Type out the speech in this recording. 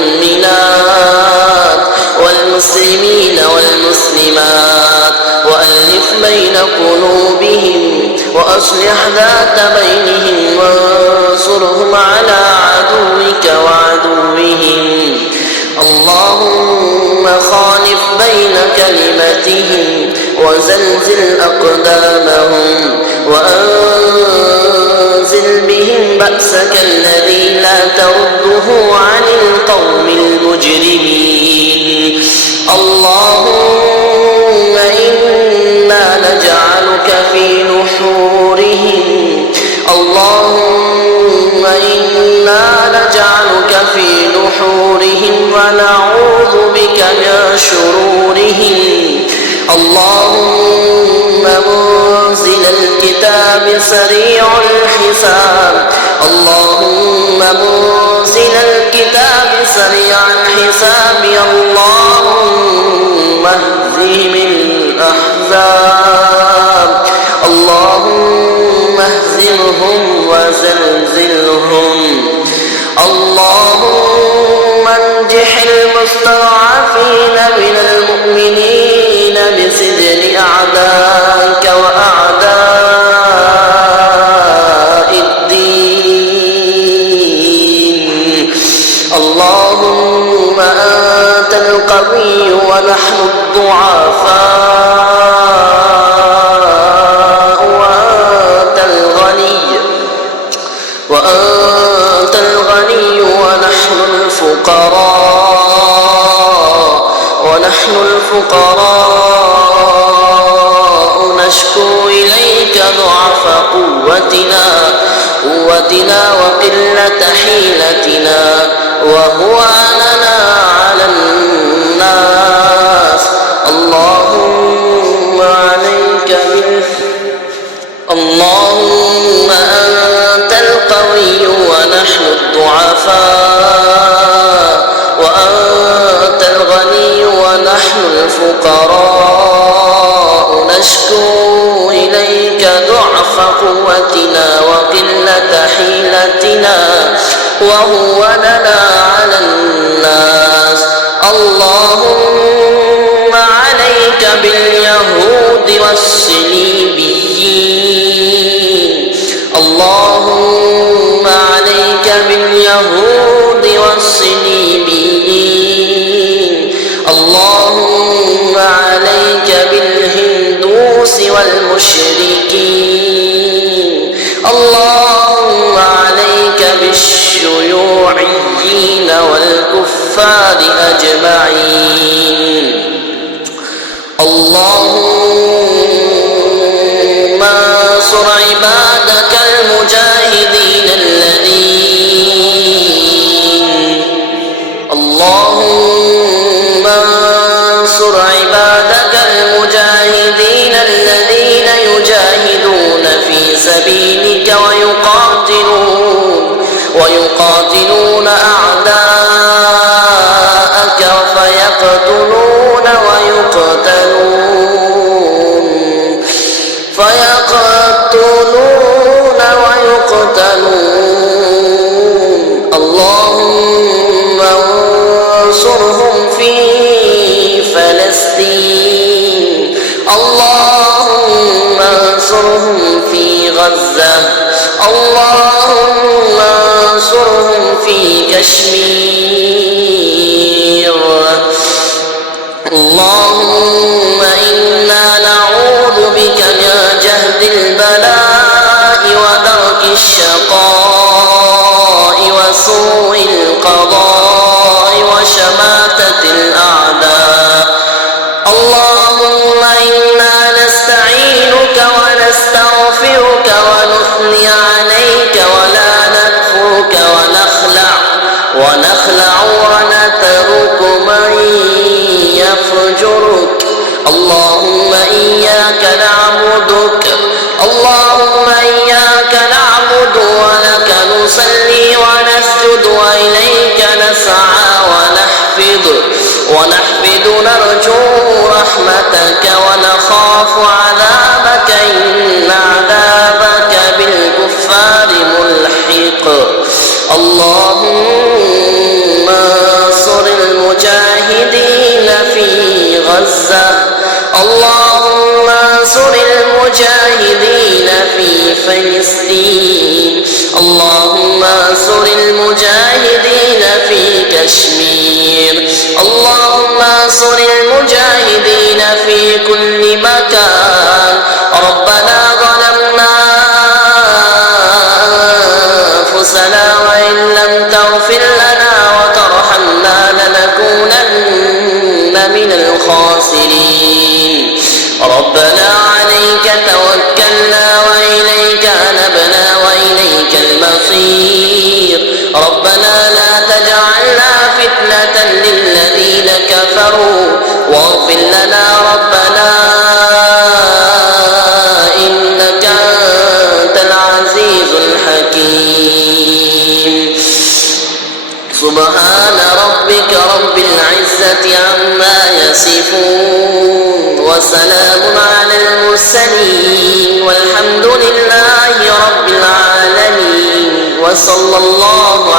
المؤمنات والمسلمين والمسلمات وألف بين قلوبهم وأصلح ذات بينهم وانصرهم على عدوك وعدوهم اللهم خالف بين كلمتهم وزلزل أقدامهم وأنزل بهم بأسك الذي لا ترده عن القوم المجرمين اللهم إنا نجعلك في نحورهم اللهم إنا نجعلك في نحورهم ونعوذ بك من شرورهم اللهم منزل الكتاب سريع الحساب اللهم منزل الكتاب سريع الحساب اللهم اهزم الأحزاب اللهم اهزمهم وزلزلهم اللهم انجح المستضعفين من المؤمنين بسجن أعدائك وأعداء الدين اللهم أنت القوي ونحن الضعفاء وأنت الغني ونحن الفقراء نشكو إليك ضعف قوتنا وقلة حيلتنا وهواننا على الناس اللهم أنت القوي ونحن الضعفاء وأنت الغني ونحن الفقراء نشكو إليك ضعف قوتنا وقلة حيلتنا وهواننا على الناس اللهم عليك باليهود والصليبيين اللهم عليك باليهود والصليبيين اللهم عليك بالهندوس والمشركين اللهم عليك بالشيوعيين والكفار أجمعين اللهم انصر عبادك المجاهدين الذين يجاهدون في سبيلك ويقاتلون أعداءك فيقتلون ويقتلون اللهم انصرهم في فلسطين اللهم انصرهم في غزة اللهم انصرهم في كشمير اللهم إنا نعوذ بك من جهد البلاء ودرك الشقاء وسوء القضاء وشماتة الأعداء اللهم إنا نستعينك ونستغفرك ونثني عليك ولا نكفرك ونخلع ونترك من يفجرك اللهم إياك نعبد ولك نصلي ونسجد وإليك نسعى ونحفد نرجو رحمتك ونخاف عذابك إن عذابك بالكفار ملحق اللهم المجاهدين في غزة اللهم انصر المجاهدين في فلسطين اللهم انصر المجاهدين في كشمير اللهم انصر المجاهدين في كل مكان ربنا ظلمنا أنفسنا وإن لم تغفر لنا وترحمنا لنكونن من الخاسرين ربنا عليك توكلنا وإليك أنبنا وإليك المصير ربنا لا تجعلنا فتنة للذين كفروا واغفر لنا ربنا إنك أنت العزيز الحكيم سبحان ربك رب العزة عما يصفون وسلام على المرسلين والحمد لله رب العالمين وصلى الله